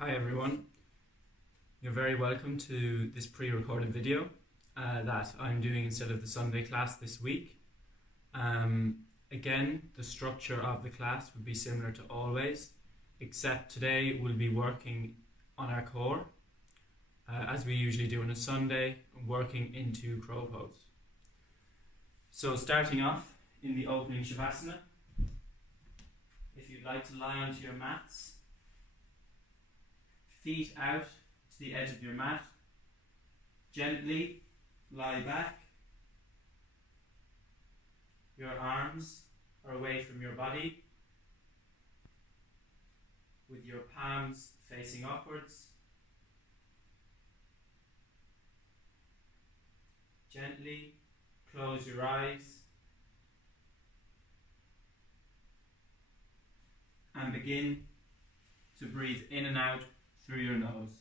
Hi everyone, you're very welcome to this pre-recorded video that I'm doing instead of the Sunday class this week. Again, the structure of the class would be similar to always, except today we'll be working on our core, as we usually do on a Sunday, working into crow pose. So starting off in the opening Shavasana, if you'd like to lie onto your mats, feet out to the edge of your mat, gently lie back. Your arms are away from your body, with your palms facing upwards. Gently close your eyes and begin to breathe in and out through your nose.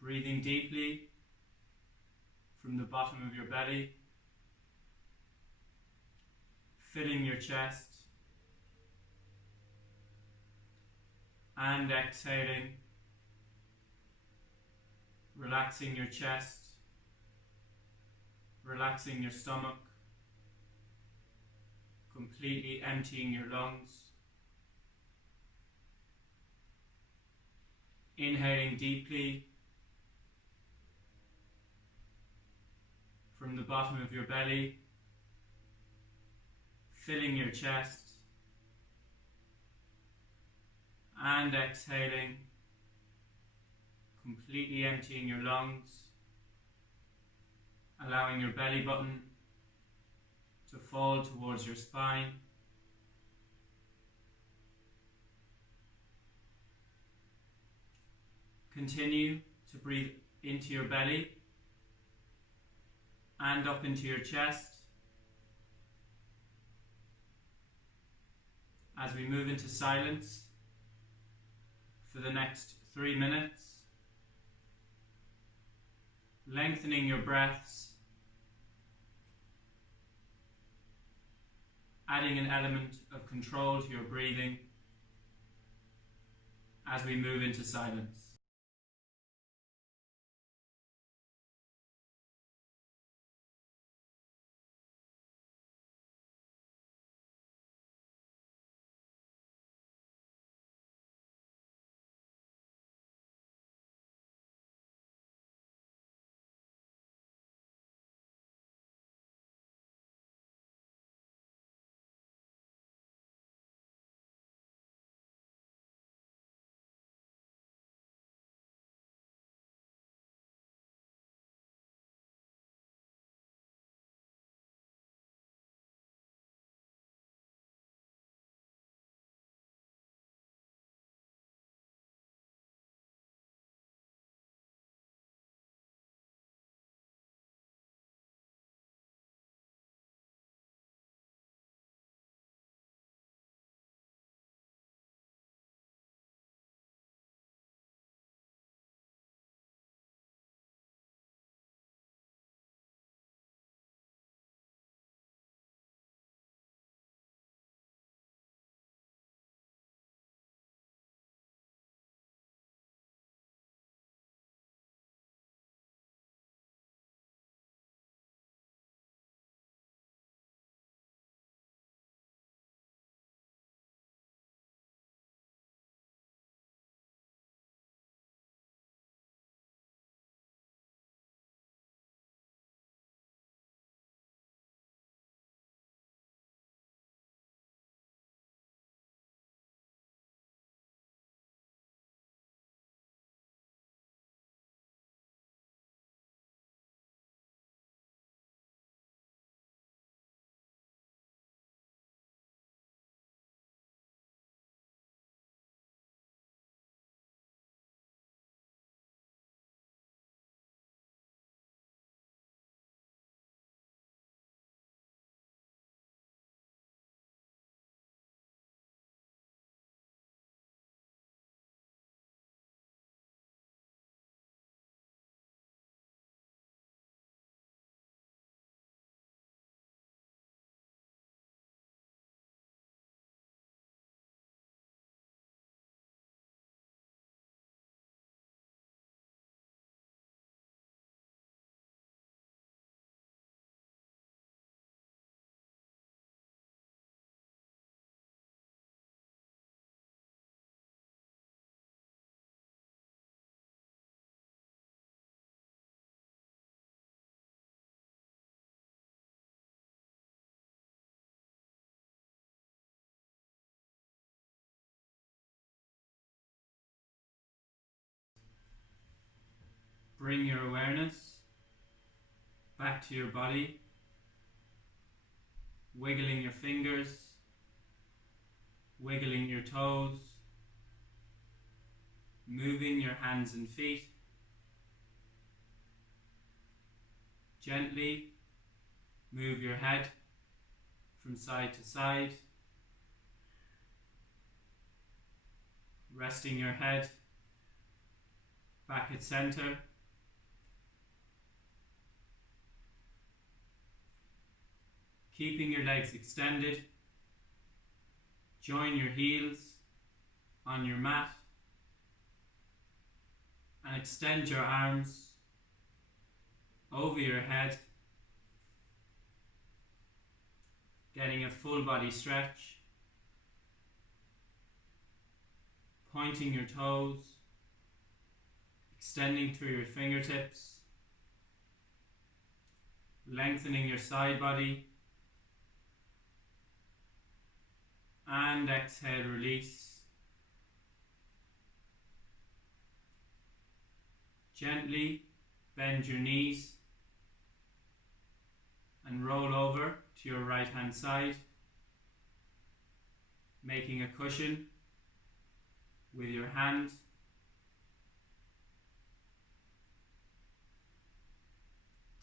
Breathing deeply from the bottom of your belly, filling your chest, and exhaling, relaxing your chest, relaxing your stomach, completely emptying your lungs. Inhaling deeply from the bottom of your belly, filling your chest, and exhaling, completely emptying your lungs, allowing your belly button to fall towards your spine. Continue to breathe into your belly and up into your chest as we move into silence for the next 3 minutes, lengthening your breaths, adding an element of control to your breathing as we move into silence. bring your awareness back to your body, wiggling your fingers, wiggling your toes, moving your hands and feet. Gently move your head from side to side, resting your head back at center. Keeping your legs extended, join your heels on your mat and extend your arms over your head, getting a full body stretch, pointing your toes, extending through your fingertips, lengthening your side body, and exhale, release. Gently bend your knees and roll over to your right hand side, making a cushion with your hand.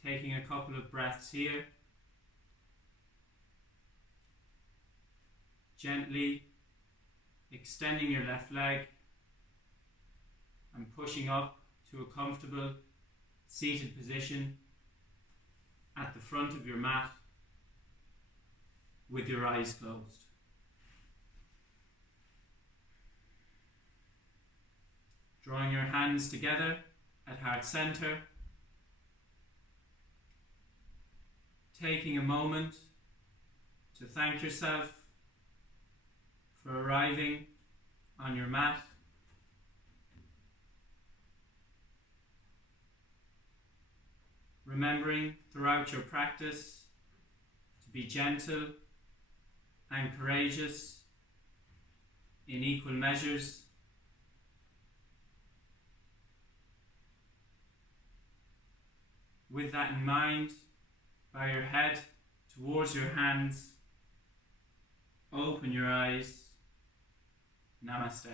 Taking a couple of breaths here. Gently extending your left leg and pushing up to a comfortable seated position at the front of your mat with your eyes closed. Drawing your hands together at heart center. Taking a moment to thank yourself for arriving on your mat. Remembering throughout your practice to be gentle and courageous in equal measures. With that in mind, bow your head towards your hands, open your eyes. Namaste.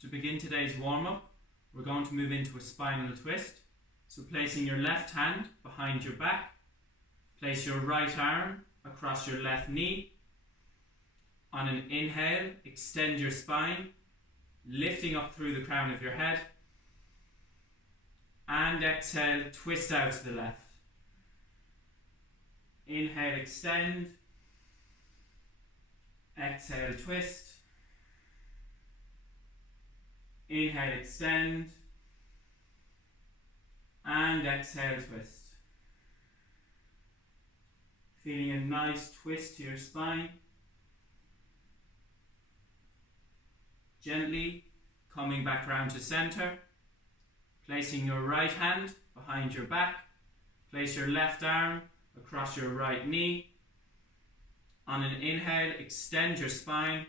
To begin today's warm-up, we're going to move into a spinal twist. So placing your left hand behind your back, place your right arm across your left knee. On an inhale, extend your spine, lifting up through the crown of your head. And exhale, twist out to the left. Inhale, extend. Exhale, twist. Inhale, extend. And exhale, twist. Feeling a nice twist to your spine. Gently coming back round to center. Placing your right hand behind your back. Place your left arm across your right knee. On an inhale, extend your spine,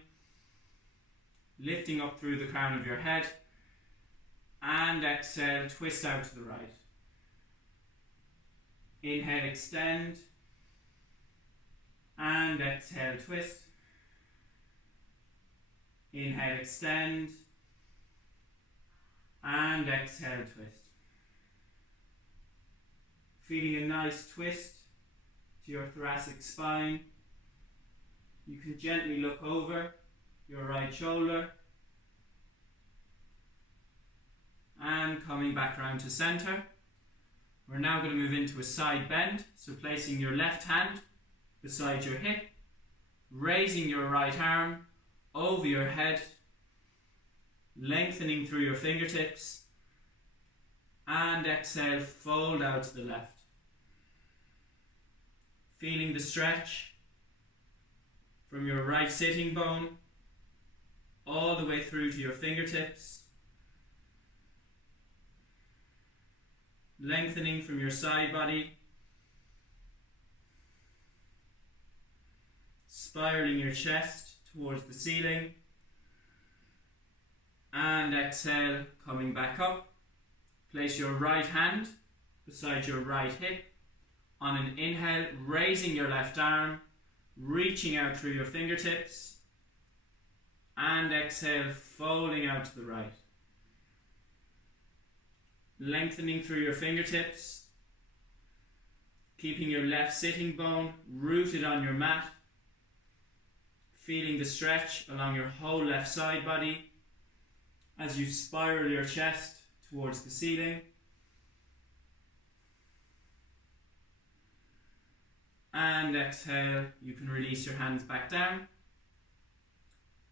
lifting up through the crown of your head. And exhale, twist out to the right. Inhale, extend. And exhale, twist. Inhale, extend. And exhale, twist. Feeling a nice twist to your thoracic spine. You can gently look over your right shoulder. And coming back round to center. We're now going to move into a side bend. So placing your left hand beside your hip, raising your right arm over your head, lengthening through your fingertips, and exhale, fold out to the left. Feeling the stretch from your right sitting bone all the way through to your fingertips, lengthening from your side body, spiraling your chest towards the ceiling, And exhale, coming back up. Place your right hand beside your right hip. On an inhale, raising your left arm, reaching out through your fingertips. And exhale, folding out to the right. Lengthening through your fingertips. Keeping your left sitting bone rooted on your mat. Feeling the stretch along your whole left side body as you spiral your chest towards the ceiling. And exhale, you can release your hands back down.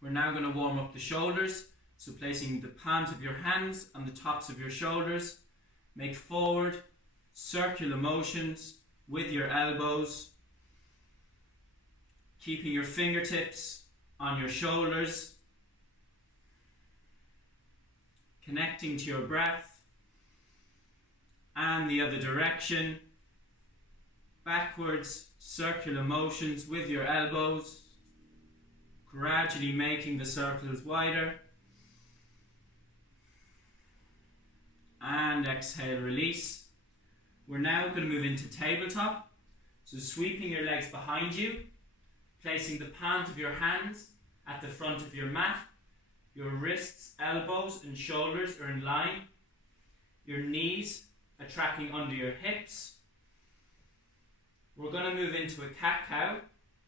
We're now going to warm up the shoulders. So placing the palms of your hands on the tops of your shoulders. Make forward, circular motions with your elbows. Keeping your fingertips on your shoulders. Connecting to your breath. And the other direction. Backwards, circular motions with your elbows. Gradually making the circles wider. And exhale, release. We're now going to move into tabletop. So sweeping your legs behind you. Placing the palms of your hands at the front of your mat. Your wrists, elbows and shoulders are in line. Your knees are tracking under your hips. We're going to move into a cat-cow.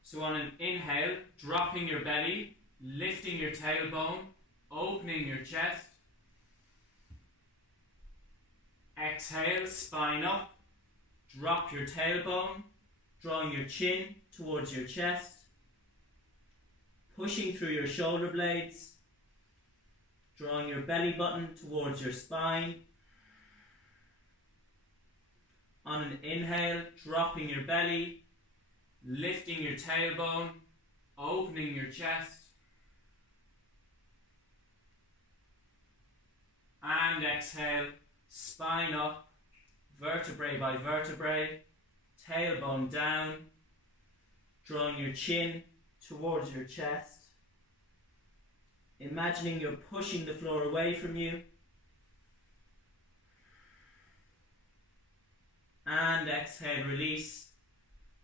So on an inhale, dropping your belly, lifting your tailbone, opening your chest. Exhale, spine up, drop your tailbone, drawing your chin towards your chest. Pushing through your shoulder blades, drawing your belly button towards your spine. On an inhale, dropping your belly, lifting your tailbone, opening your chest. And exhale, spine up, vertebrae by vertebrae, tailbone down, drawing your chin towards your chest. Imagining you're pushing the floor away from you. And exhale, release,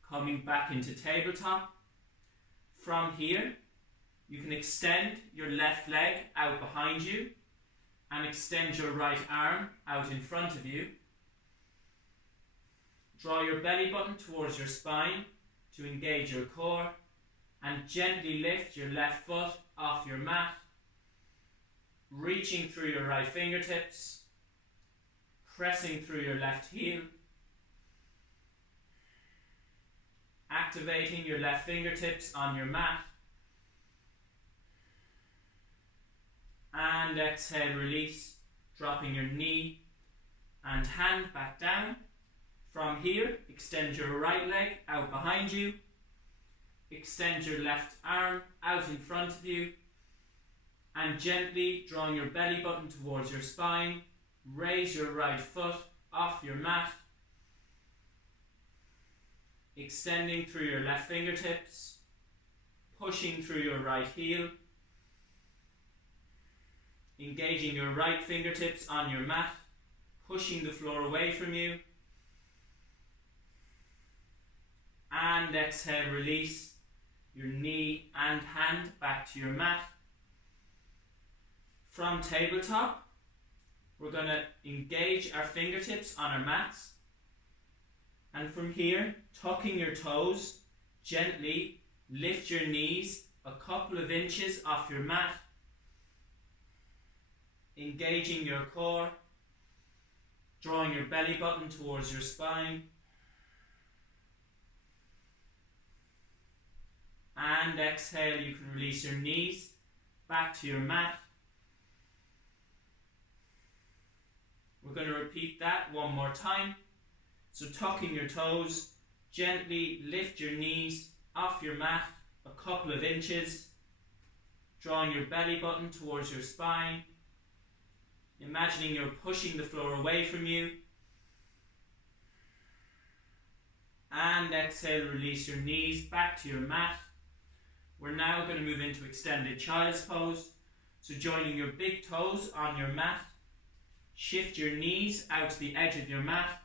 coming back into tabletop. From here, you can extend your left leg out behind you and extend your right arm out in front of you. Draw your belly button towards your spine to engage your core and gently lift your left foot off your mat, reaching through your right fingertips, pressing through your left heel, activating your left fingertips on your mat, and exhale, release, dropping your knee and hand back down. From here, extend your right leg out behind you, extend your left arm out in front of you, and gently drawing your belly button towards your spine, raise your right foot off your mat, extending through your left fingertips, pushing through your right heel, engaging your right fingertips on your mat, pushing the floor away from you, and exhale, release your knee and hand back to your mat. From tabletop, we're going to engage our fingertips on our mats, and from here, tucking your toes, gently lift your knees a couple of inches off your mat, engaging your core, drawing your belly button towards your spine, and exhale, you can release your knees back to your mat. We're going to repeat that one more time. So tucking your toes, gently lift your knees off your mat a couple of inches, drawing your belly button towards your spine, imagining you're pushing the floor away from you, and exhale, release your knees back to your mat. We're now going to move into extended child's pose. So joining your big toes on your mat, shift your knees out to the edge of your mat,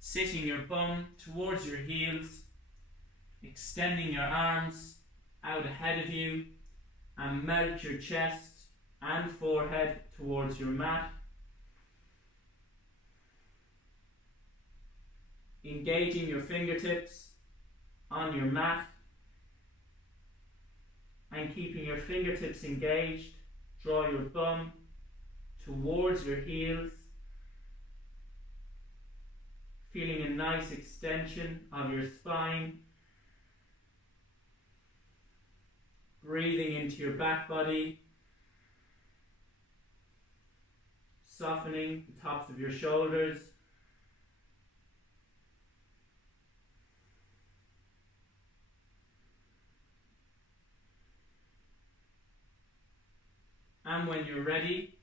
sitting your bum towards your heels, extending your arms out ahead of you, and melt your chest and forehead towards your mat. Engaging your fingertips on your mat and keeping your fingertips engaged, draw your bum towards your heels, feeling a nice extension of your spine, breathing into your back body, softening the tops of your shoulders, and when you're ready,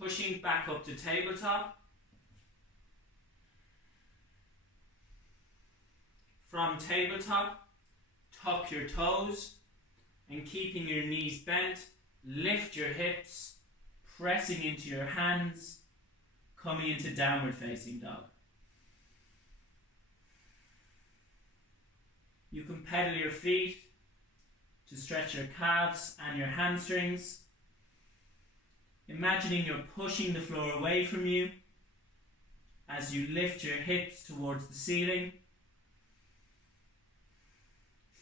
pushing back up to tabletop. From tabletop, tuck your toes and keeping your knees bent, lift your hips, pressing into your hands, coming into downward facing dog. You can pedal your feet to stretch your calves and your hamstrings, imagining you're pushing the floor away from you as you lift your hips towards the ceiling.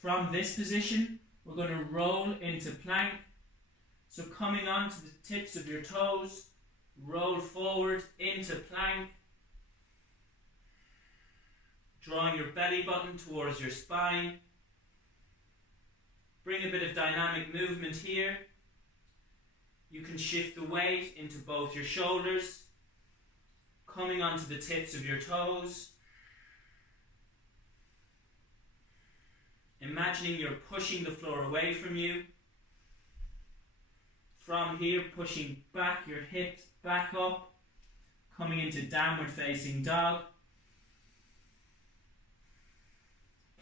From this position, we're going to roll into plank. So coming onto the tips of your toes, roll forward into plank, drawing your belly button towards your spine. Bring a bit of dynamic movement here. You can shift the weight into both your shoulders, coming onto the tips of your toes. Imagining you're pushing the floor away from you. From here, pushing back your hips back up, coming into downward facing dog.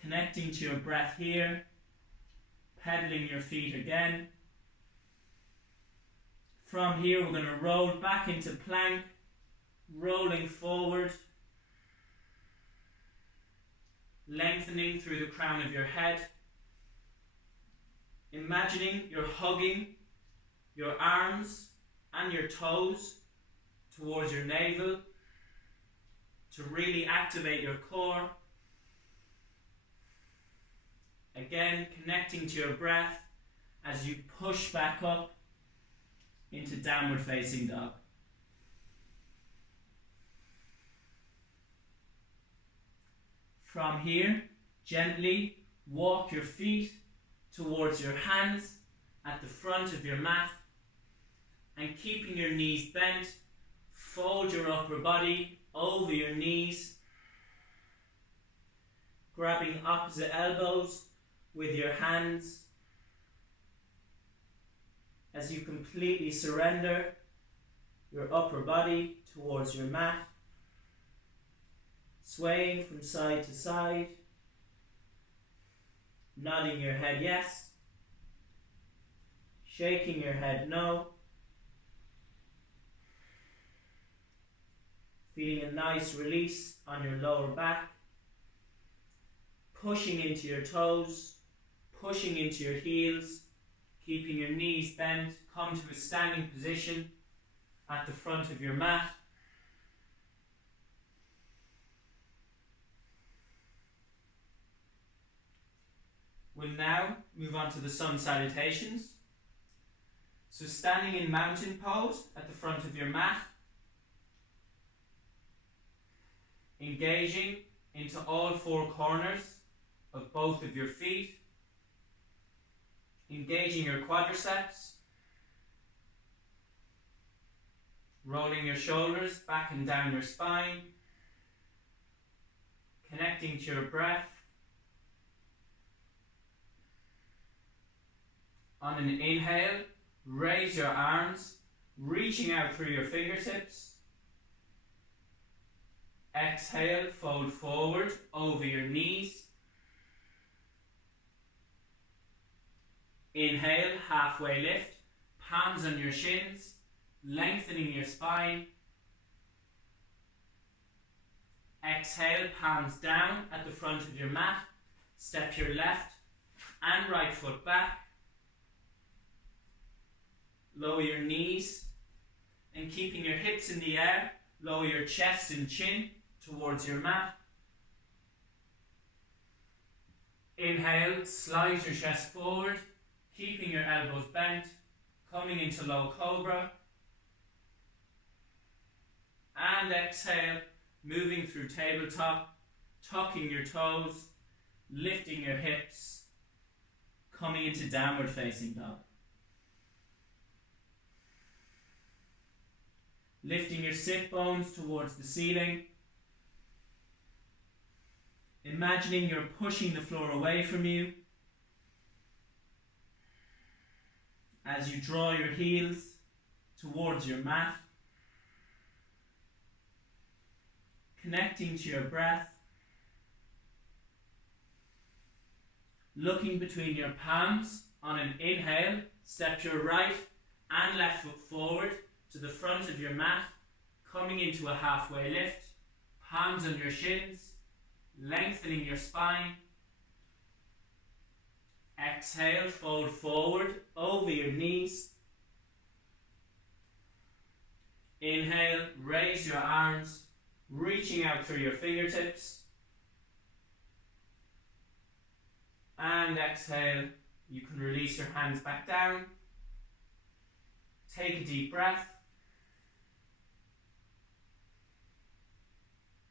Connecting to your breath here, pedaling your feet again. From here, we're going to roll back into plank, rolling forward, lengthening through the crown of your head. Imagining you're hugging your arms and your toes towards your navel to really activate your core. Again, connecting to your breath as you push back up into downward facing dog. From here, gently walk your feet towards your hands at the front of your mat, and keeping your knees bent, fold your upper body over your knees, grabbing opposite elbows with your hands as you completely surrender your upper body towards your mat, swaying from side to side, nodding your head yes, shaking your head no, feeling a nice release on your lower back, pushing into your toes, pushing into your heels, keeping your knees bent. Come to a standing position at the front of your mat. We'll now move on to the sun salutations. So standing in mountain pose at the front of your mat, engaging into all four corners of both of your feet, engaging your quadriceps, rolling your shoulders back and down your spine, connecting to your breath. On an inhale, raise your arms, reaching out through your fingertips. Exhale, fold forward over your knees. Inhale, halfway lift, Palms on your shins, lengthening your spine. Exhale, palms down at the front of your mat. Step your left and right foot back. Lower your knees and keeping your hips in the air, lower your chest and chin towards your mat. Inhale, slide your chest forward, keeping your elbows bent, coming into low cobra. And exhale, moving through tabletop, tucking your toes, lifting your hips, coming into downward facing dog. Lifting your sit bones towards the ceiling. Imagining you're pushing the floor away from you. As you draw your heels towards your mat. Connecting to your breath. Looking between your palms on an inhale, step your right and left foot forward to the front of your mat, coming into a halfway lift, palms on your shins, lengthening your spine. Exhale, fold forward over your knees. Inhale, raise your arms, reaching out through your fingertips. And exhale, you can release your hands back down. Take a deep breath.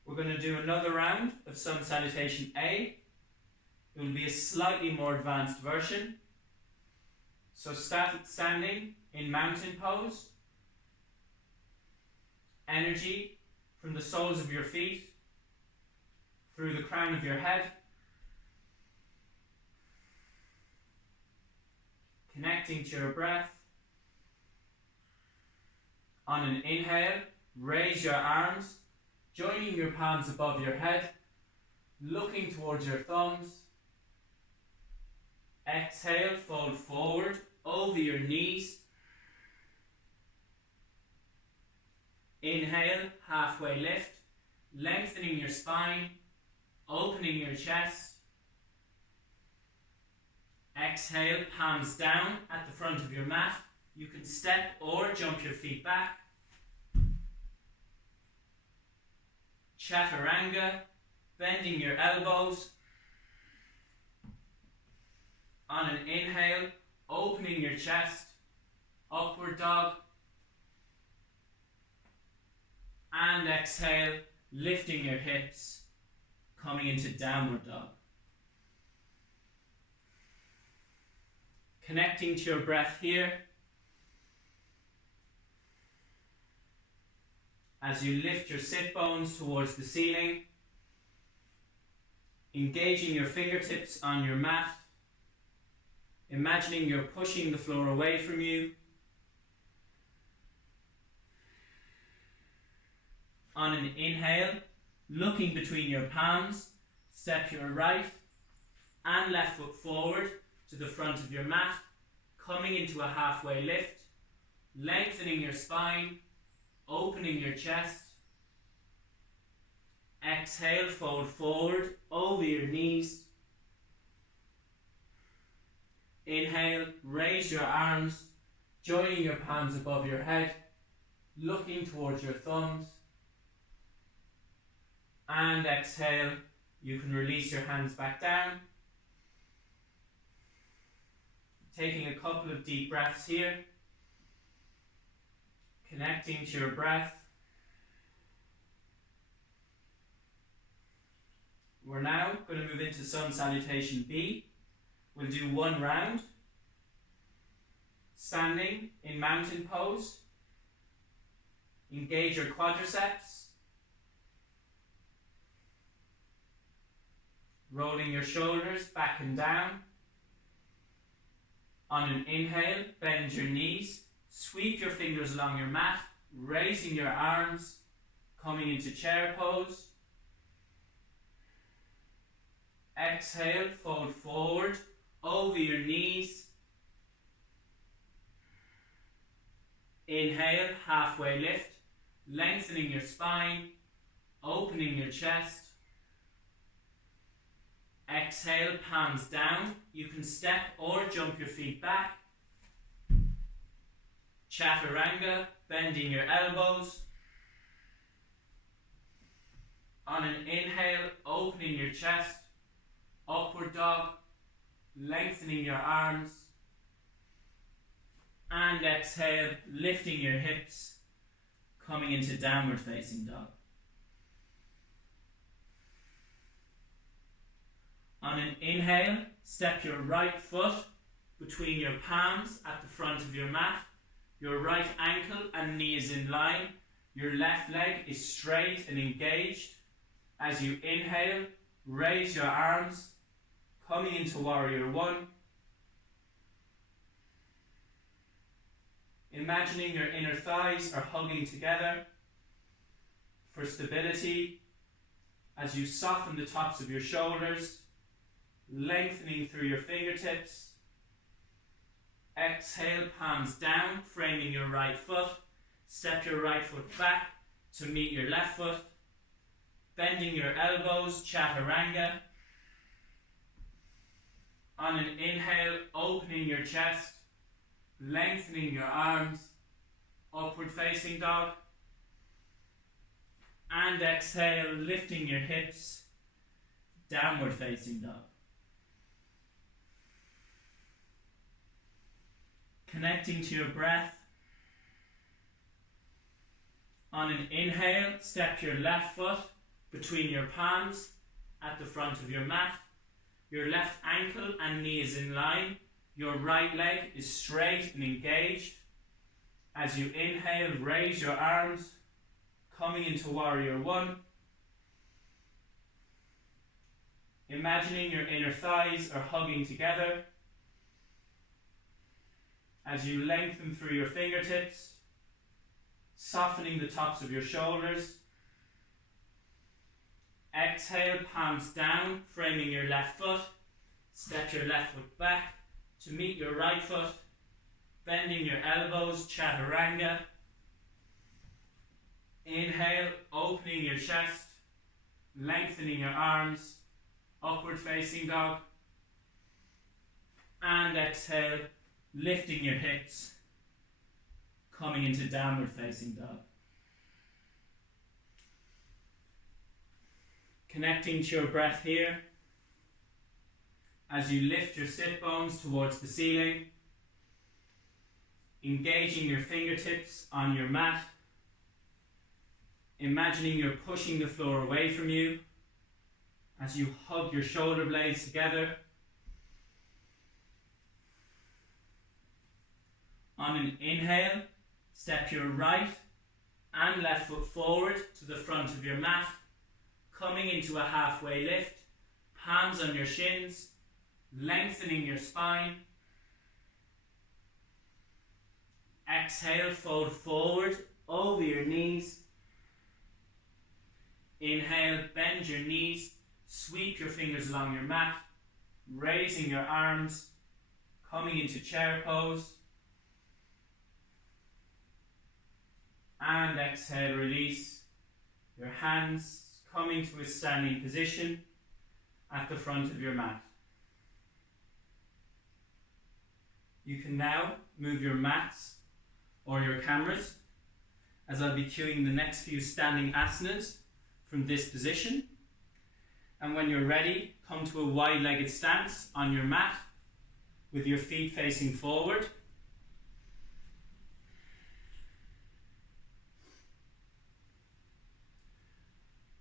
We're going to do another round of Sun Salutation A. It will be a slightly more advanced version. So standing in mountain pose. Energy from the soles of your feet through the crown of your head. Connecting to your breath. On an inhale, raise your arms, joining your palms above your head, looking towards your thumbs. Exhale, fold forward over your knees. Inhale, halfway lift, lengthening your spine, opening your chest. Exhale, palms down at the front of your mat. You can step or jump your feet back. Chaturanga, bending your elbows. On an inhale, opening your chest, upward dog. And exhale, lifting your hips, coming into downward dog. Connecting to your breath here. As you lift your sit bones towards the ceiling, engaging your fingertips on your mat, imagining you're pushing the floor away from you. On an inhale, looking between your palms, step your right and left foot forward to the front of your mat, coming into a halfway lift, lengthening your spine, opening your chest. Exhale, fold forward over your knees. Inhale, raise your arms, joining your palms above your head, looking towards your thumbs. And exhale, you can release your hands back down. Taking a couple of deep breaths here. Connecting to your breath. We're now going to move into Sun Salutation B. We'll do one round. Standing in mountain pose. Engage your quadriceps. Rolling your shoulders back and down. On an inhale, bend your knees. Sweep your fingers along your mat, raising your arms, coming into chair pose. Exhale, fold forward over your knees. Inhale, halfway lift, lengthening your spine, opening your chest. Exhale, palms down. You can step or jump your feet back. Chaturanga, bending your elbows. On an inhale, opening your chest. Upward dog, lengthening your arms. And exhale, lifting your hips, coming into downward facing dog. On an inhale, step your right foot between your palms at the front of your mat. Your right ankle and knee is in line. Your left leg is straight and engaged. As you inhale, raise your arms, coming into warrior one. Imagining your inner thighs are hugging together for stability. As you soften the tops of your shoulders, lengthening through your fingertips. Exhale, palms down, framing your right foot. Step your right foot back to meet your left foot. Bending your elbows, chaturanga. On an inhale, opening your chest, lengthening your arms, upward facing dog. And exhale, lifting your hips, downward facing dog. Connecting to your breath. On an inhale, step your left foot between your palms at the front of your mat. Your left ankle and knee is in line. Your right leg is straight and engaged. As you inhale, raise your arms, coming into warrior one. Imagining your inner thighs are hugging together. As you lengthen through your fingertips, softening the tops of your shoulders. Exhale, palms down, framing your left foot. Step your left foot back to meet your right foot. Bending your elbows, chaturanga. Inhale, opening your chest, lengthening your arms, upward facing dog. And exhale, lifting your hips, coming into downward facing dog. Connecting to your breath here as you lift your sit bones towards the ceiling, engaging your fingertips on your mat, imagining you're pushing the floor away from you as you hug your shoulder blades together. On an inhale, step your right and left foot forward to the front of your mat, coming into a halfway lift, palms on your shins, lengthening your spine. Exhale, fold forward over your knees. Inhale, bend your knees, sweep your fingers along your mat, raising your arms, coming into chair pose. And exhale, release your hands, coming to a standing position at the front of your mat. You can now move your mats or your cameras as I'll be cueing the next few standing asanas from this position. And when you're ready, come to a wide-legged stance on your mat with your feet facing forward.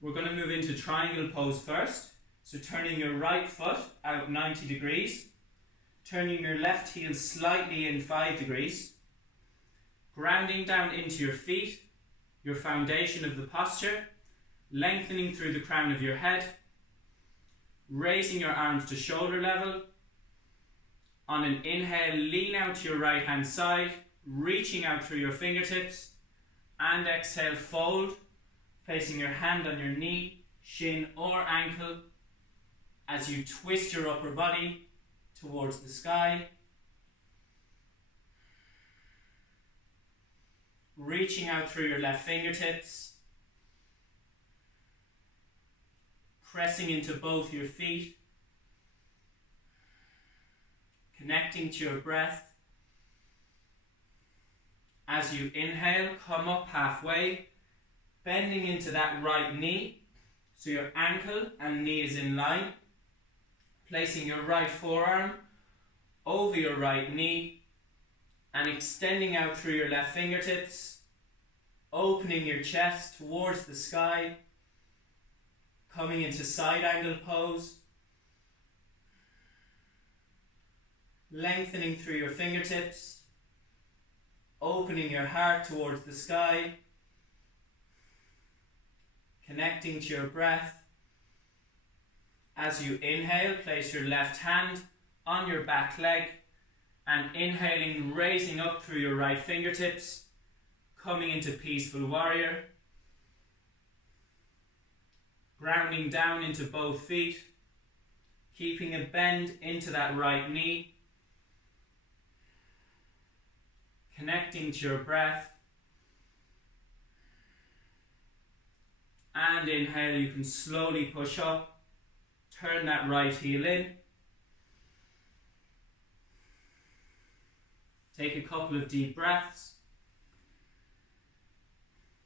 We're going to move into triangle pose first. So turning your right foot out 90 degrees, turning your left heel slightly in 5 degrees, grounding down into your feet, your foundation of the posture, lengthening through the crown of your head, raising your arms to shoulder level. On an inhale, lean out to your right hand side, reaching out through your fingertips, and exhale, fold, placing your hand on your knee, shin or ankle as you twist your upper body towards the sky. reaching out through your left fingertips, pressing into both your feet, connecting to your breath. As you inhale, come up halfway, bending into that right knee, so your ankle and knee is in line, placing your right forearm over your right knee and extending out through your left fingertips, opening your chest towards the sky, coming into side angle pose, lengthening through your fingertips, opening your heart towards the sky, connecting to your breath. As you inhale, place your left hand on your back leg and inhaling, raising up through your right fingertips, coming into Peaceful Warrior, grounding down into both feet, keeping a bend into that right knee, connecting to your breath. And inhale, you can slowly push up, turn that right heel in. Take a couple of deep breaths.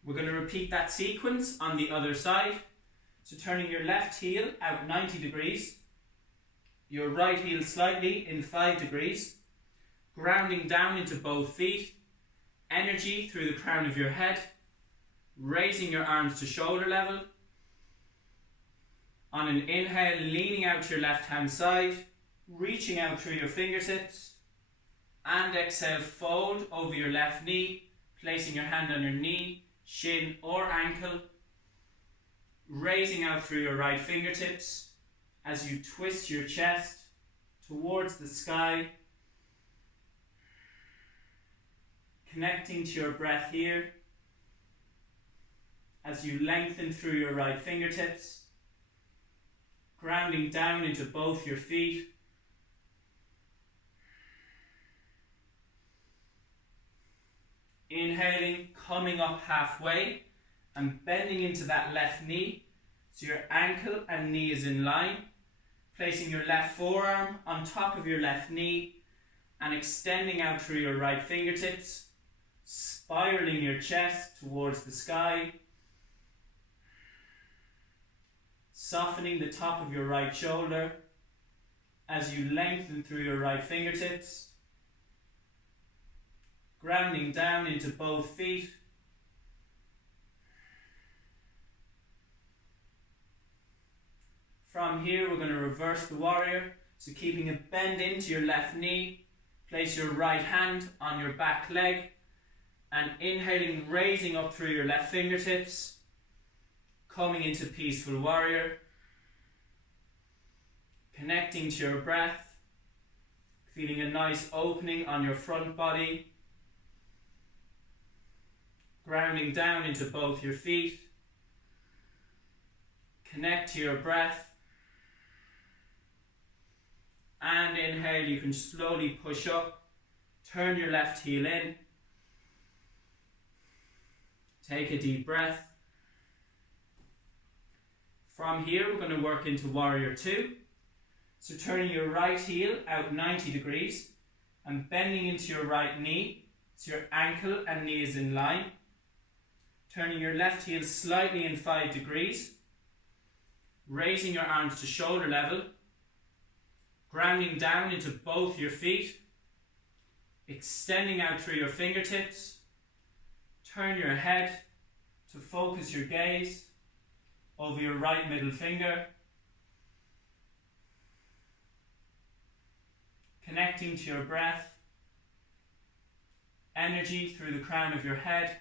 We're going to repeat that sequence on the other side. So turning your left heel out 90 degrees, your right heel slightly in 5 degrees, grounding down into both feet, energy through the crown of your head, raising your arms to shoulder level. On an inhale, leaning out to your left hand side, reaching out through your fingertips, and exhale, fold over your left knee, placing your hand on your knee, shin or ankle, raising out through your right fingertips as you twist your chest towards the sky, connecting to your breath here as you lengthen through your right fingertips, grounding down into both your feet. Inhaling, coming up halfway and bending into that left knee so your ankle and knee is in line, placing your left forearm on top of your left knee and extending out through your right fingertips, spiraling your chest towards the sky, softening the top of your right shoulder as you lengthen through your right fingertips, grounding down into both feet. From here, we're going to reverse the warrior. So keeping a bend into your left knee, place your right hand on your back leg and inhaling, raising up through your left fingertips, coming into Peaceful Warrior, connecting to your breath, feeling a nice opening on your front body, grounding down into both your feet, connect to your breath, and inhale, you can slowly push up, turn your left heel in, take a deep breath. From here, we're going to work into Warrior 2. So turning your right heel out 90 degrees and bending into your right knee so your ankle and knee is in line. Turning your left heel slightly in 5 degrees, raising your arms to shoulder level, grounding down into both your feet, extending out through your fingertips. Turn your head to focus your gaze over your right middle finger, connecting to your breath, energy through the crown of your head,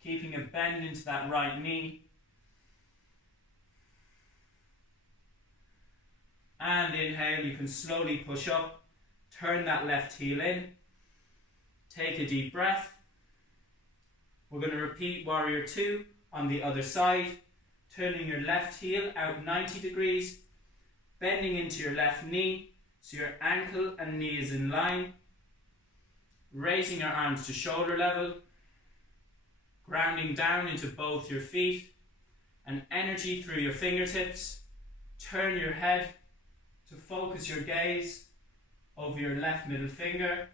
keeping a bend into that right knee, and inhale, you can slowly push up, turn that left heel in, take a deep breath. We're going to repeat Warrior 2 on the other side, turning your left heel out 90 degrees, bending into your left knee so your ankle and knee is in line, raising your arms to shoulder level, grounding down into both your feet, and energy through your fingertips. Turn your head to focus your gaze over your left middle finger.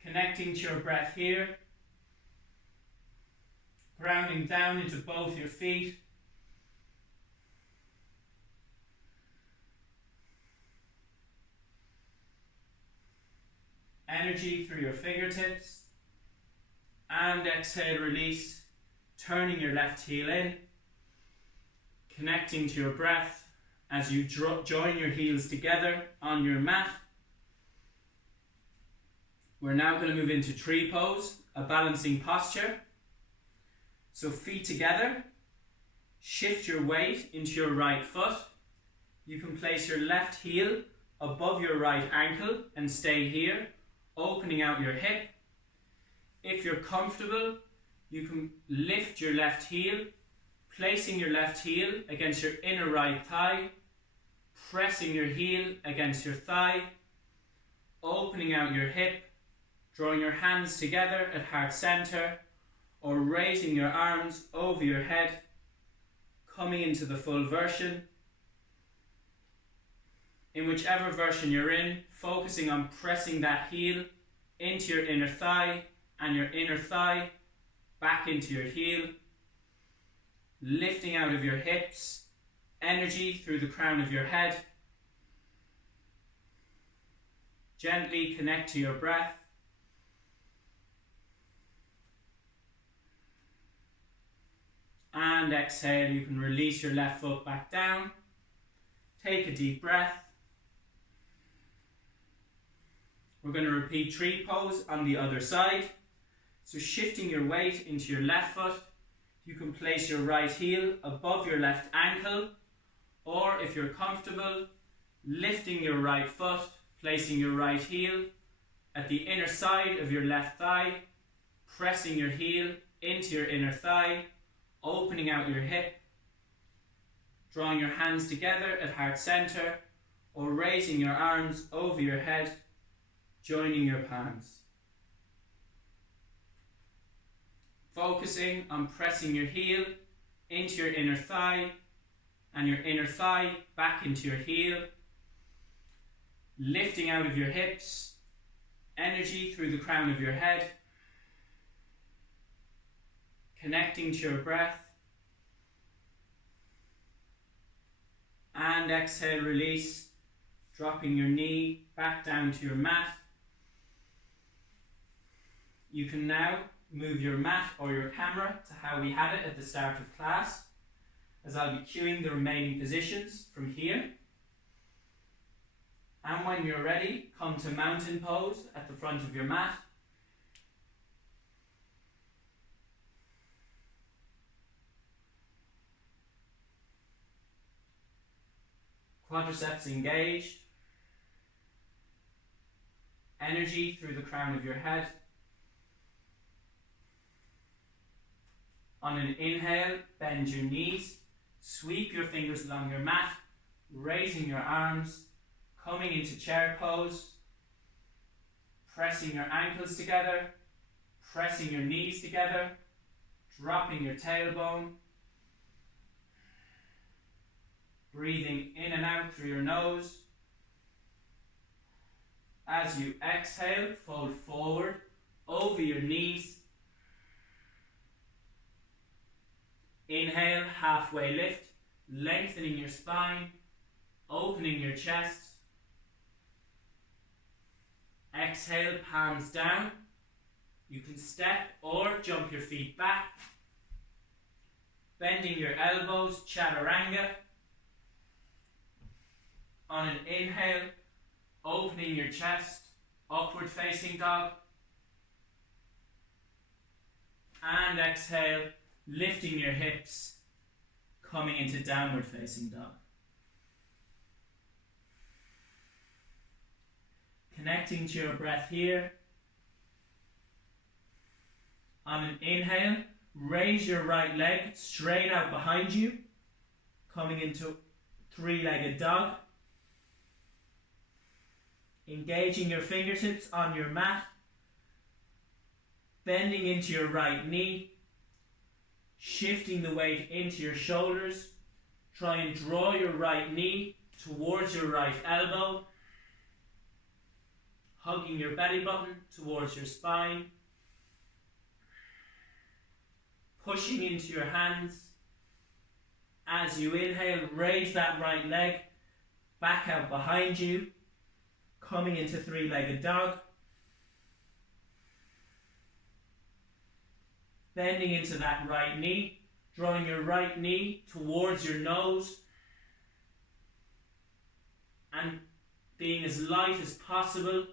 Connecting to your breath here. Grounding down into both your feet. Energy through your fingertips. And exhale, release. Turning your left heel in. Connecting to your breath as you join your heels together on your mat. We're now going to move into tree pose, a balancing posture. So feet together, shift your weight into your right foot. You can place your left heel above your right ankle and stay here, opening out your hip. If you're comfortable, you can lift your left heel, placing your left heel against your inner right thigh, pressing your heel against your thigh, opening out your hip, drawing your hands together at heart center, or raising your arms over your head, coming into the full version. In whichever version you're in, focusing on pressing that heel into your inner thigh and your inner thigh back into your heel, lifting out of your hips, energy through the crown of your head. Gently connect to your breath. And exhale, you can release your left foot back down. Take a deep breath. We're going to repeat tree pose on the other side. So shifting your weight into your left foot, you can place your right heel above your left ankle, or if you're comfortable, lifting your right foot, placing your right heel at the inner side of your left thigh, pressing your heel into your inner thigh, opening out your hip, drawing your hands together at heart center, or raising your arms over your head, joining your palms. Focusing on pressing your heel into your inner thigh and your inner thigh back into your heel, lifting out of your hips, energy through the crown of your head, connecting to your breath, and exhale, release, dropping your knee back down to your mat. You can now move your mat or your camera to how we had it at the start of class, as I'll be cueing the remaining positions from here. And when you're ready, come to mountain pose at the front of your mat. Quadriceps engaged. Energy through the crown of your head. On an inhale, bend your knees, sweep your fingers along your mat, raising your arms, coming into chair pose, pressing your ankles together, pressing your knees together, dropping your tailbone, breathing in and out through your nose. As you exhale, fold forward over your knees. Inhale, halfway lift, lengthening your spine, opening your chest. Exhale, palms down. You can step or jump your feet back. Bending your elbows, chaturanga. On an inhale, opening your chest, upward facing dog. And exhale, lifting your hips, coming into downward facing dog. Connecting to your breath here. On an inhale, raise your right leg straight out behind you, coming into three-legged dog. Engaging your fingertips on your mat, bending into your right knee, shifting the weight into your shoulders. Try and draw your right knee towards your right elbow, hugging your belly button towards your spine, pushing into your hands. As you inhale, raise that right leg back out behind you, coming into three-legged dog. Bending into that right knee, drawing your right knee towards your nose, and being as light as possible,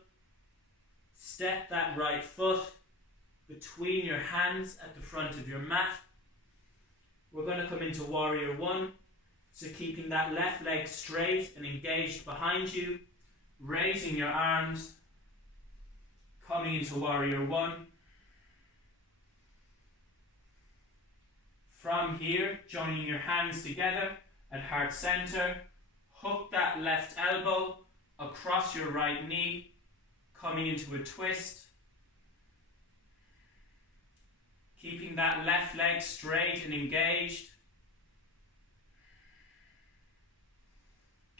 step that right foot between your hands at the front of your mat. We're going to come into Warrior One, so keeping that left leg straight and engaged behind you, raising your arms, coming into Warrior One. From here, joining your hands together at heart center, hook that left elbow across your right knee, coming into a twist. Keeping that left leg straight and engaged.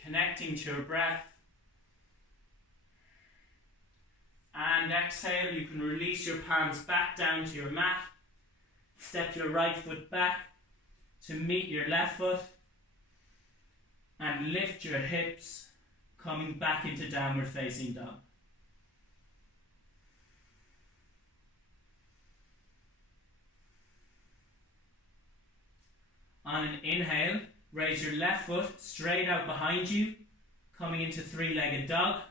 Connecting to your breath. And exhale, you can release your palms back down to your mat. Step your right foot back to meet your left foot. And lift your hips, coming back into downward facing dog. On an inhale, raise your left foot straight out behind you, coming into three-legged dog.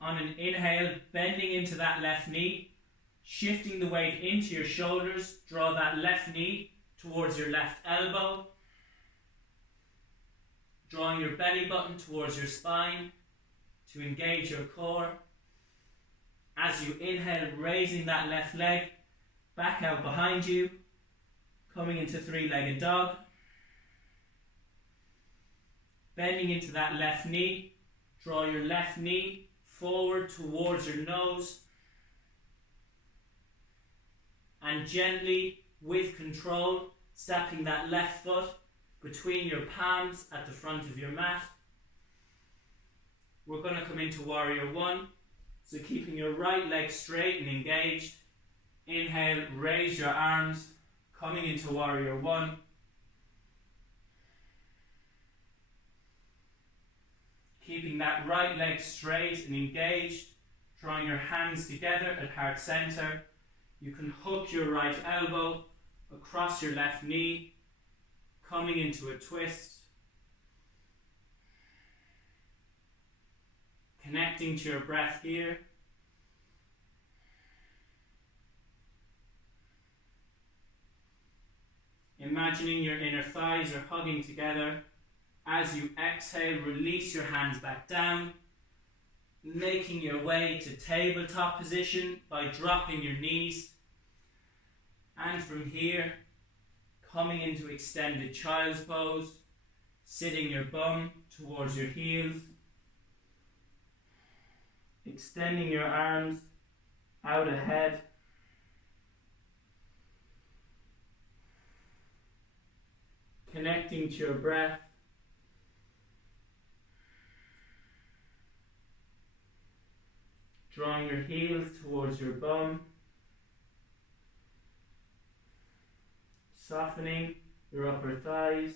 On an inhale, bending into that left knee, shifting the weight into your shoulders, draw that left knee towards your left elbow, drawing your belly button towards your spine to engage your core. As you inhale, raising that left leg back out behind you, coming into three-legged dog. Bending into that left knee, draw your left knee forward towards your nose, and gently, with control, stepping that left foot between your palms at the front of your mat. We're going to come into Warrior One, so keeping your right leg straight and engaged. Inhale, raise your arms, coming into Warrior One. Keeping that right leg straight and engaged, drawing your hands together at heart center. You can hook your right elbow across your left knee, coming into a twist. Connecting to your breath here. Imagining your inner thighs are hugging together. As you exhale, release your hands back down, making your way to tabletop position by dropping your knees. And from here, coming into extended child's pose, sitting your bum towards your heels, extending your arms out ahead. Connecting to your breath. Drawing your heels towards your bum. Softening your upper thighs.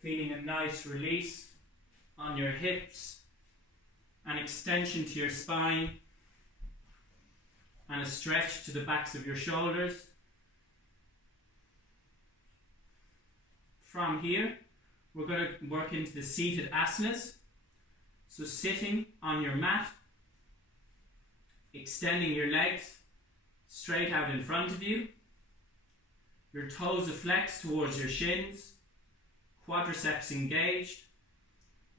Feeling a nice release on your hips. An extension to your spine. And a stretch to the backs of your shoulders. From here, we're going to work into the seated asanas. So sitting on your mat, extending your legs straight out in front of you. Your toes are flexed towards your shins, quadriceps engaged.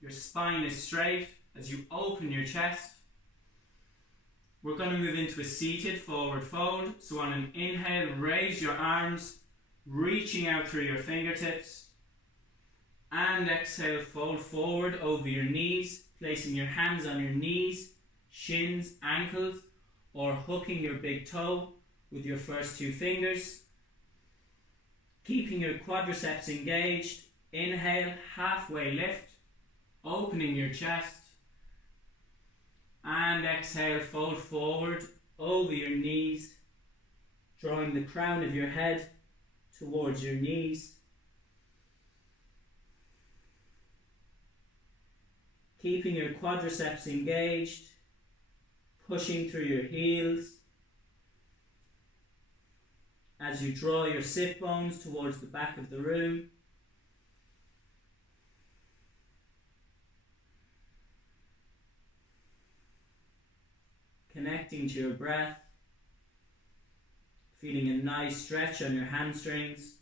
Your spine is straight as you open your chest. We're going to move into a seated forward fold. So on an inhale, raise your arms, reaching out through your fingertips. And exhale, fold forward over your knees, placing your hands on your knees, shins, ankles, or hooking your big toe with your first two fingers. Keeping your quadriceps engaged. Inhale, halfway lift, opening your chest. And exhale, fold forward over your knees, drawing the crown of your head towards your knees. Keeping your quadriceps engaged, pushing through your heels as you draw your sit bones towards the back of the room. Connecting to your breath, feeling a nice stretch on your hamstrings.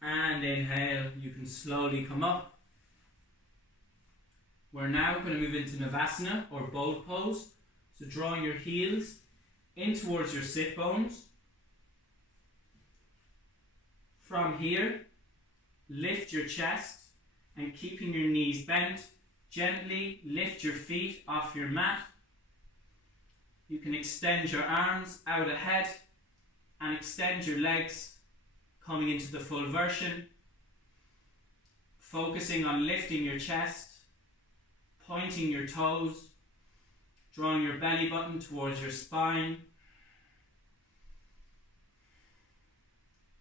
And inhale, you can slowly come up. We're now going to move into Navasana or boat pose. So drawing your heels in towards your sit bones. From here, lift your chest and keeping your knees bent, gently lift your feet off your mat. You can extend your arms out ahead and extend your legs, coming into the full version. Focusing on lifting your chest, pointing your toes, drawing your belly button towards your spine.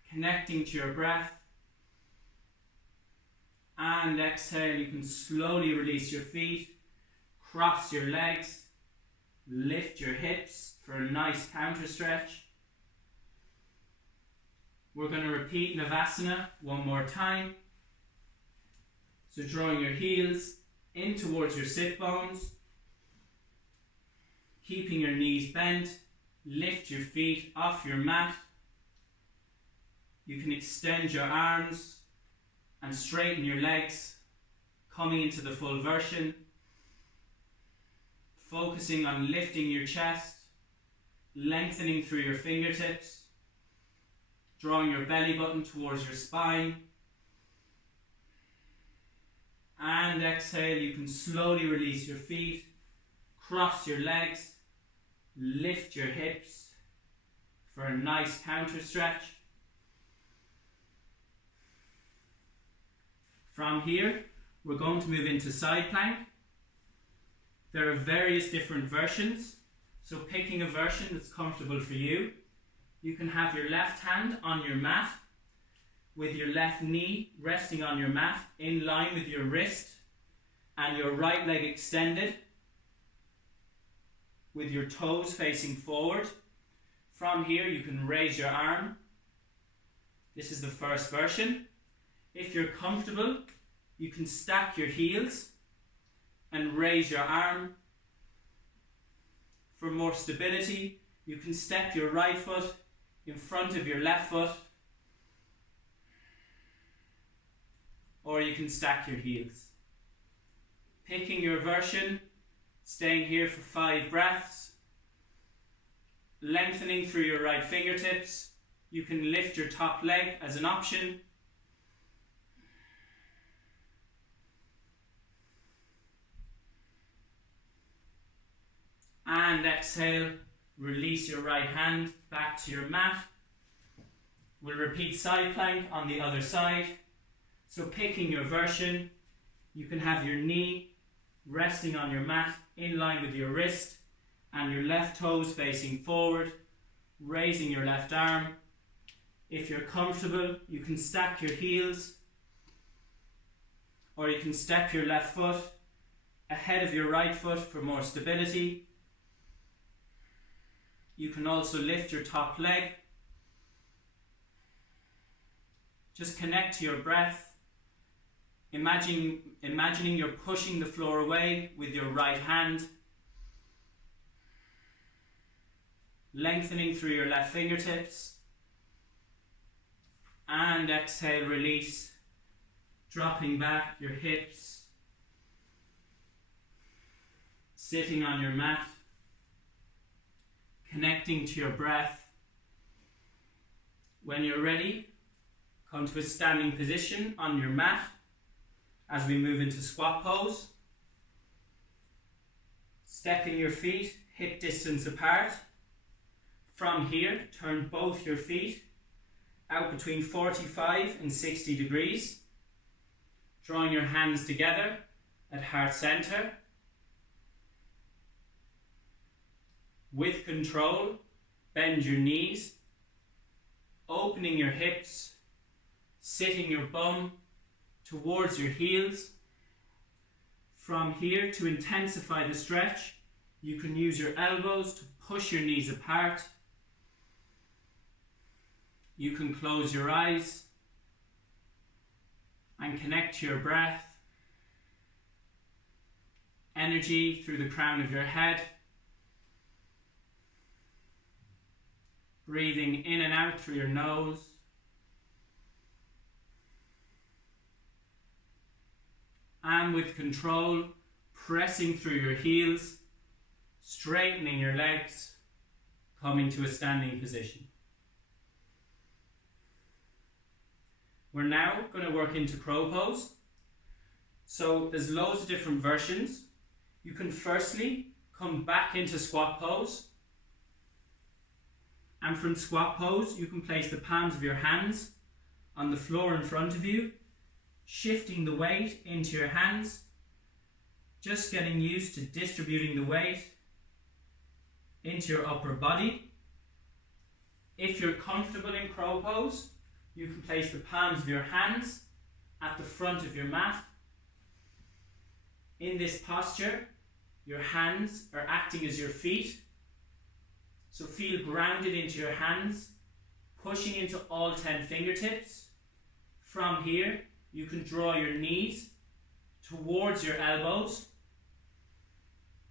Connecting to your breath. And exhale, you can slowly release your feet, cross your legs, lift your hips for a nice counter stretch. We're going to repeat Navasana one more time. So drawing your heels in towards your sit bones, keeping your knees bent, lift your feet off your mat. You can extend your arms and straighten your legs, coming into the full version. Focusing on lifting your chest, lengthening through your fingertips, drawing your belly button towards your spine. And exhale, you can slowly release your feet, cross your legs, lift your hips for a nice counter stretch. From here, we're going to move into side plank. There are various different versions, so picking a version that's comfortable for you. You can have your left hand on your mat, with your left knee resting on your mat in line with your wrist, and your right leg extended with your toes facing forward. From here, you can raise your arm. This is the first version. If you're comfortable, you can stack your heels and raise your arm. For more stability, you can step your right foot in front of your left foot, or you can stack your heels. Picking your version, staying here for 5 breaths, lengthening through your right fingertips. You can lift your top leg as an option. And exhale, release your right hand back to your mat. We'll repeat side plank on the other side. So picking your version, you can have your knee resting on your mat in line with your wrist and your left toes facing forward, raising your left arm. If you're comfortable, you can stack your heels, or you can step your left foot ahead of your right foot for more stability. You can also lift your top leg. Just connect to your breath. Imagining you're pushing the floor away with your right hand. Lengthening through your left fingertips. And exhale, release. Dropping back your hips. Sitting on your mat. Connecting to your breath. When you're ready, Come to a standing position on your mat as we move into squat pose. Stepping your feet hip distance apart. From here, turn both your feet out between 45 and 60 degrees. Drawing your hands together at heart center. With control, bend your knees, opening your hips, sitting your bum towards your heels. From here, to intensify the stretch, you can use your elbows to push your knees apart. You can close your eyes and connect to your breath. Energy through the crown of your head. Breathing in and out through your nose. And with control, pressing through your heels, straightening your legs, coming to a standing position. We're now going to work into crow pose. So there's loads of different versions. You can firstly come back into squat pose. And from squat pose, you can place the palms of your hands on the floor in front of you, shifting the weight into your hands, just getting used to distributing the weight into your upper body. If you're comfortable in crow pose, you can place the palms of your hands at the front of your mat. In this posture, your hands are acting as your feet. So feel grounded into your hands, pushing into all 10 fingertips. From here, you can draw your knees towards your elbows.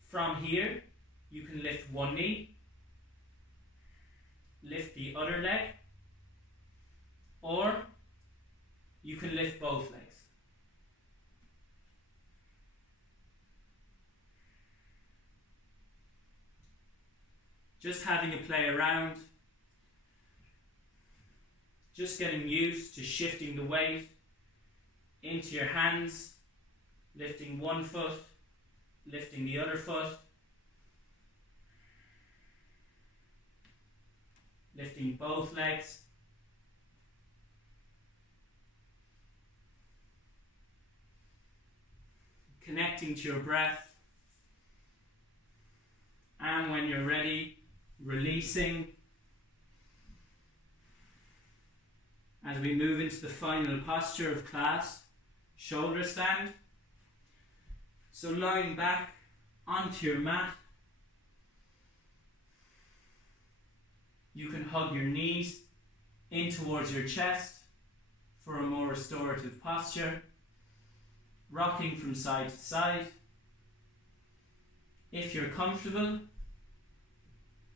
From here, you can lift one knee, lift the other leg, or you can lift both legs. Just having a play around, just getting used to shifting the weight into your hands, lifting one foot, lifting the other foot, lifting both legs, connecting to your breath, and when you're ready, releasing as we move into the final posture of class, shoulder stand. So lying back onto your mat, you can hug your knees in towards your chest for a more restorative posture, rocking from side to side. If you're comfortable,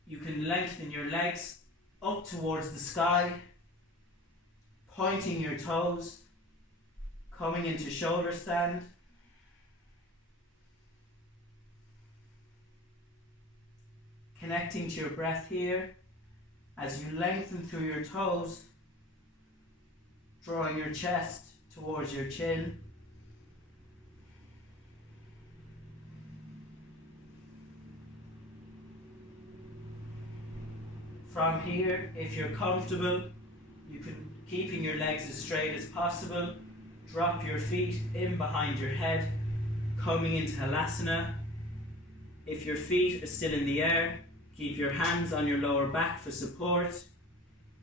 you can lengthen your legs up towards the sky, pointing your toes, coming into shoulder stand. Connecting to your breath here as you lengthen through your toes, drawing your chest towards your chin. From here, if you're comfortable, you can, keeping your legs as straight as possible, drop your feet in behind your head, coming into Halasana. If your feet are still in the air, keep your hands on your lower back for support.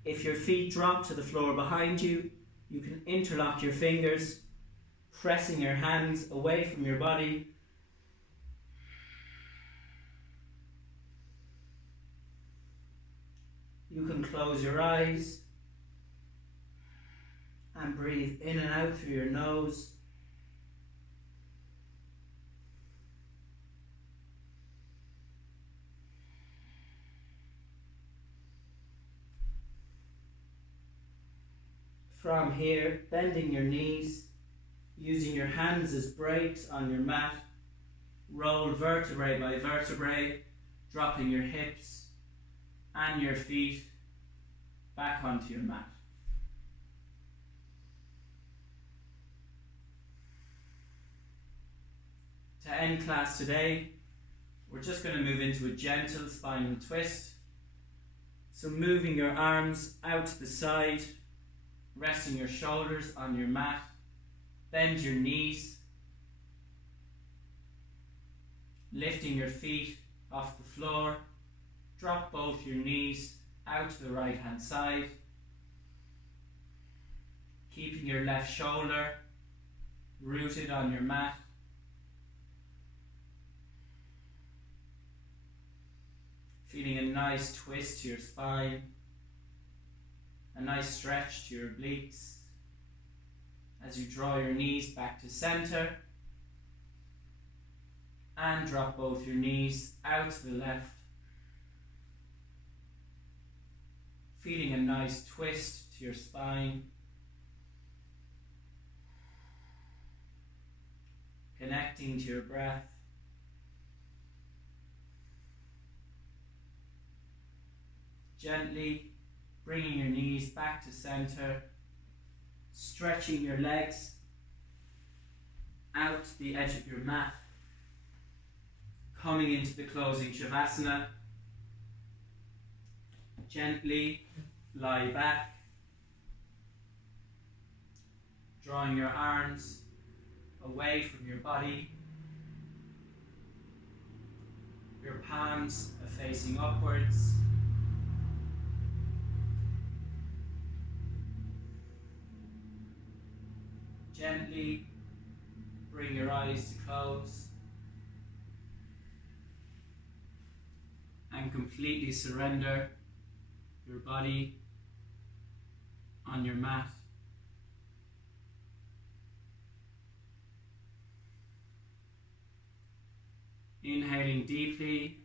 If your feet drop to the floor behind you, you can interlock your fingers, pressing your hands away from your body. You can close your eyes and breathe in and out through your nose. From here, bending your knees, using your hands as brakes on your mat, roll vertebrae by vertebrae, dropping your hips and your feet back onto your mat. To end class today, we're just going to move into a gentle spinal twist. So moving your arms out to the side, resting your shoulders on your mat, bend your knees, lifting your feet off the floor, drop both your knees out to the right hand side, keeping your left shoulder rooted on your mat. Feeling a nice twist to your spine, a nice stretch to your obliques as you draw your knees back to center and drop both your knees out to the left. Feeling a nice twist to your spine, connecting to your breath. Gently bringing your knees back to center, stretching your legs out to the edge of your mat, coming into the closing Shavasana. Gently lie back, drawing your arms away from your body. Your palms are facing upwards. Gently bring your eyes to close and completely surrender your body on your mat. Inhaling deeply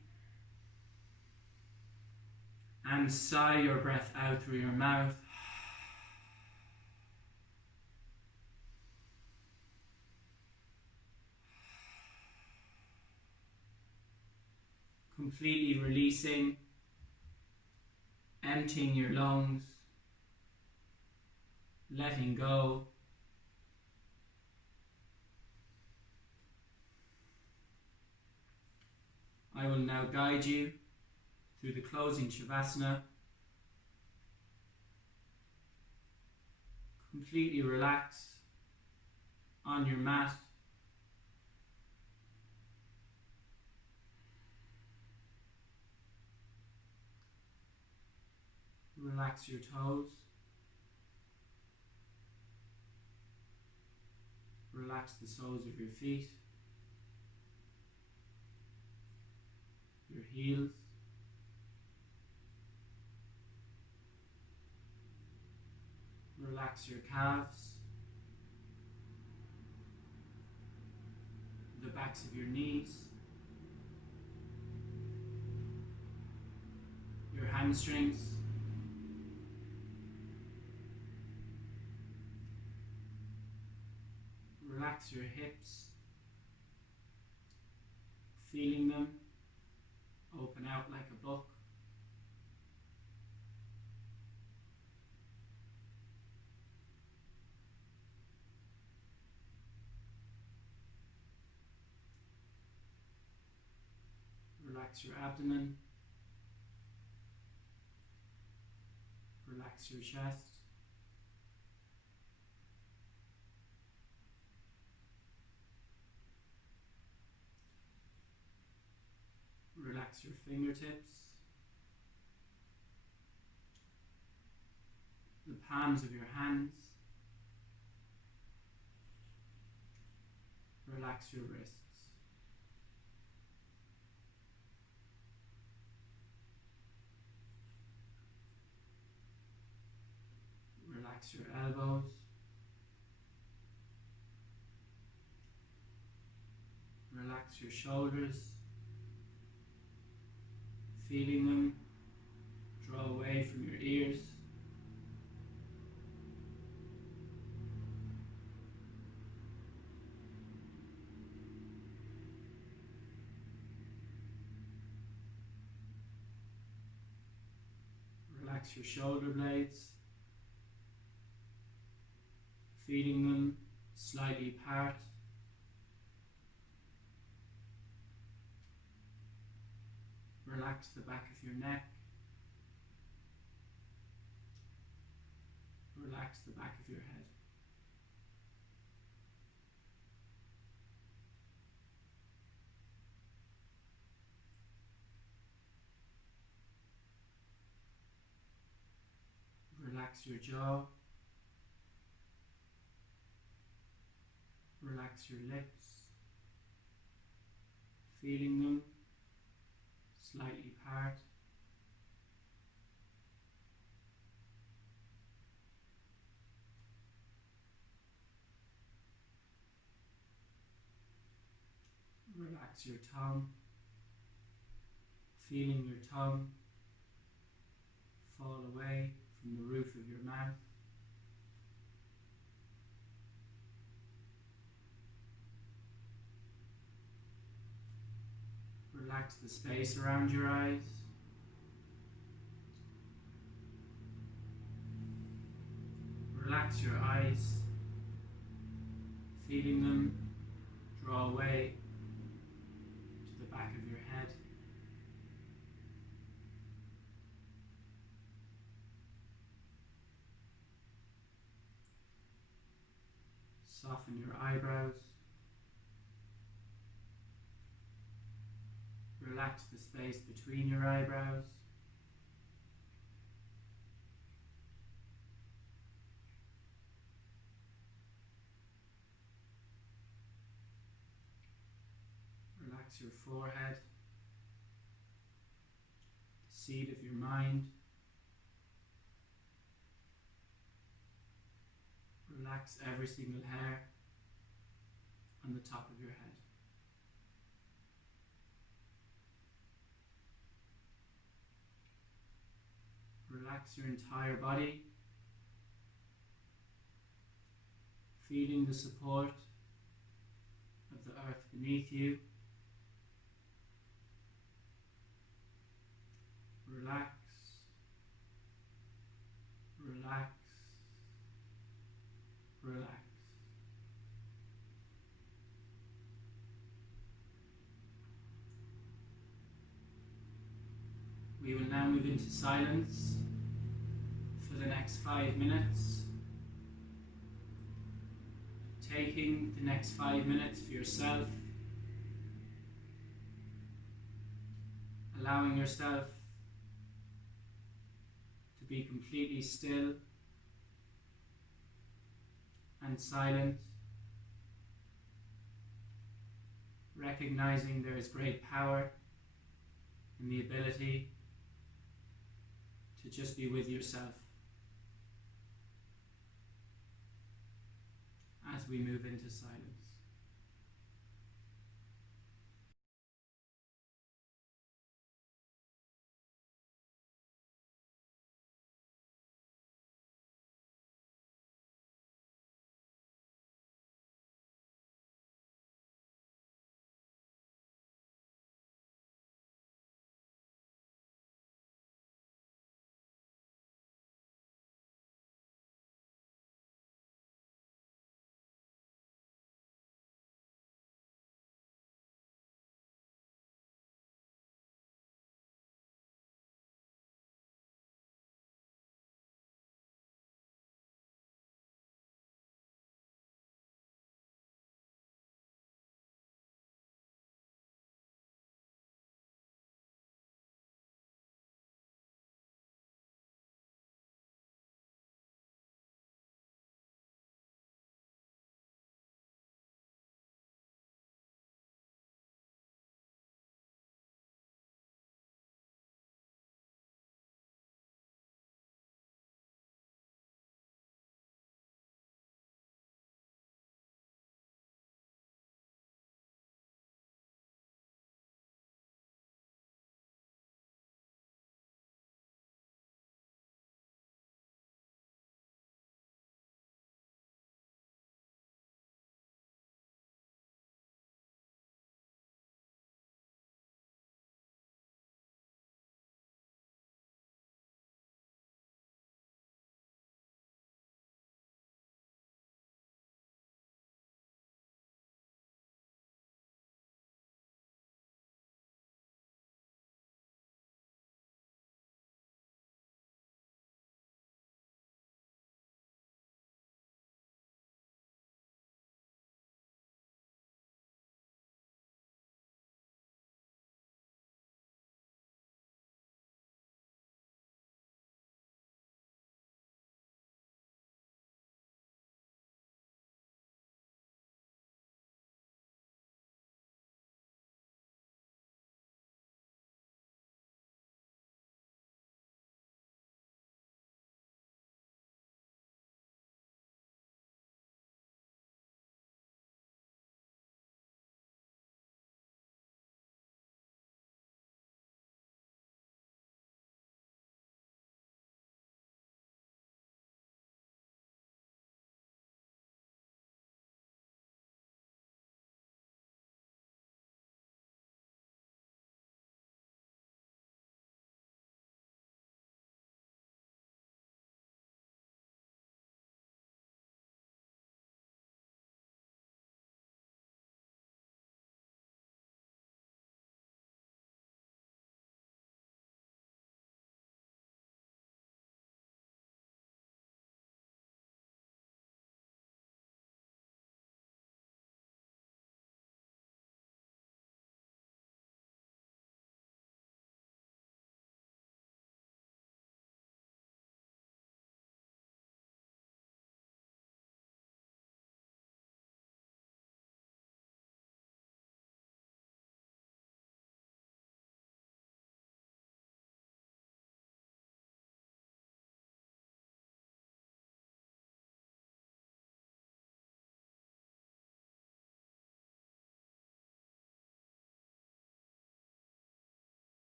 and sigh your breath out through your mouth. Completely releasing, emptying your lungs, letting go. I will now guide you through the closing Shavasana. Completely relax on your mat. Relax your toes. Relax the soles of your feet, your heels. Relax your calves, the backs of your knees, your hamstrings. Relax your hips, feeling them open out like a book. Relax your abdomen, relax your chest. Relax your fingertips, the palms of your hands. Relax your wrists. Relax your elbows. Relax your shoulders. Feeling them draw away from your ears. Relax your shoulder blades, feeling them slightly apart. Relax the back of your neck. Relax the back of your head. Relax your jaw. Relax your lips, feeling them slightly apart. Relax your tongue, feeling your tongue fall away from the roof of your mouth. Relax the space around your eyes. Relax your eyes, feeling them draw away to the back of your head. Soften your eyebrows. Relax the space between your eyebrows. Relax your forehead, the seat of your mind. Relax every single hair on the top of your head. Relax your entire body, feeling the support of the earth beneath you. Relax, relax, relax. We will now move into silence for the next 5 minutes. Taking the next 5 minutes for yourself, allowing yourself to be completely still and silent, recognizing there is great power in the ability to just be with yourself as we move into silence.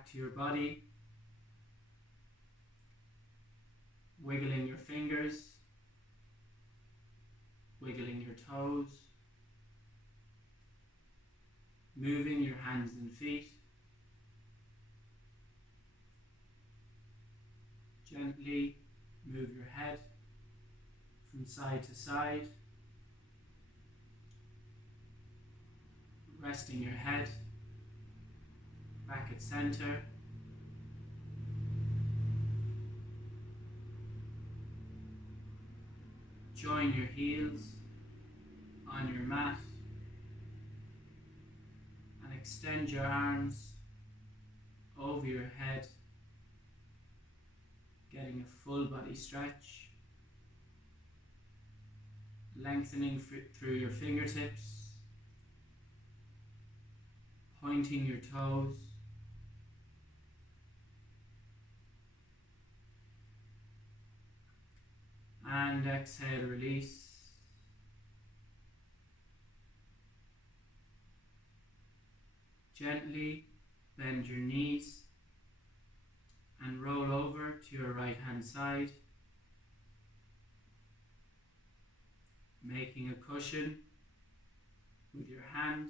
back to your body, wiggling your fingers, wiggling your toes, moving your hands and feet. Gently move your head from side to side, resting your head back at center. Join your heels on your mat and extend your arms over your head, getting a full body stretch, lengthening through your fingertips, pointing your toes, and exhale, release. Gently bend your knees and roll over to your right hand side, making a cushion with your hand.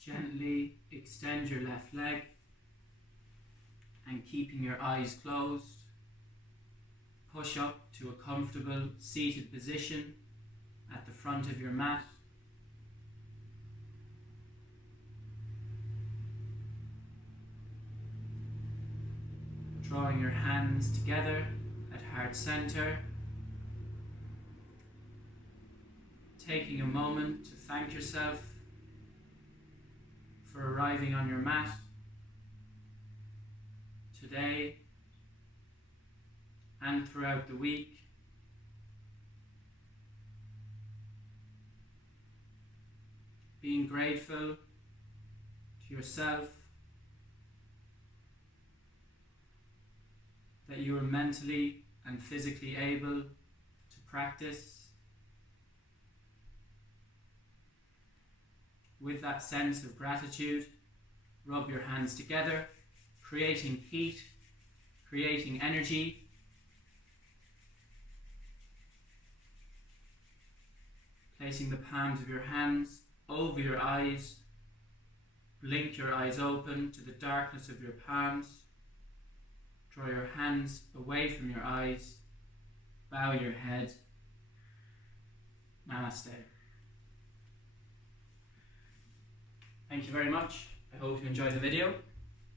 Gently extend your left leg and keeping your eyes closed, push up to a comfortable seated position at the front of your mat. Drawing your hands together at heart center. Taking a moment to thank yourself for arriving on your mat today and throughout the week. Being grateful to yourself that you are mentally and physically able to practice. With that sense of gratitude, rub your hands together, creating heat, creating energy. Placing the palms of your hands over your eyes, blink your eyes open to the darkness of your palms. Draw your hands away from your eyes, bow your head. Namaste. Thank you very much. I hope you enjoyed the video.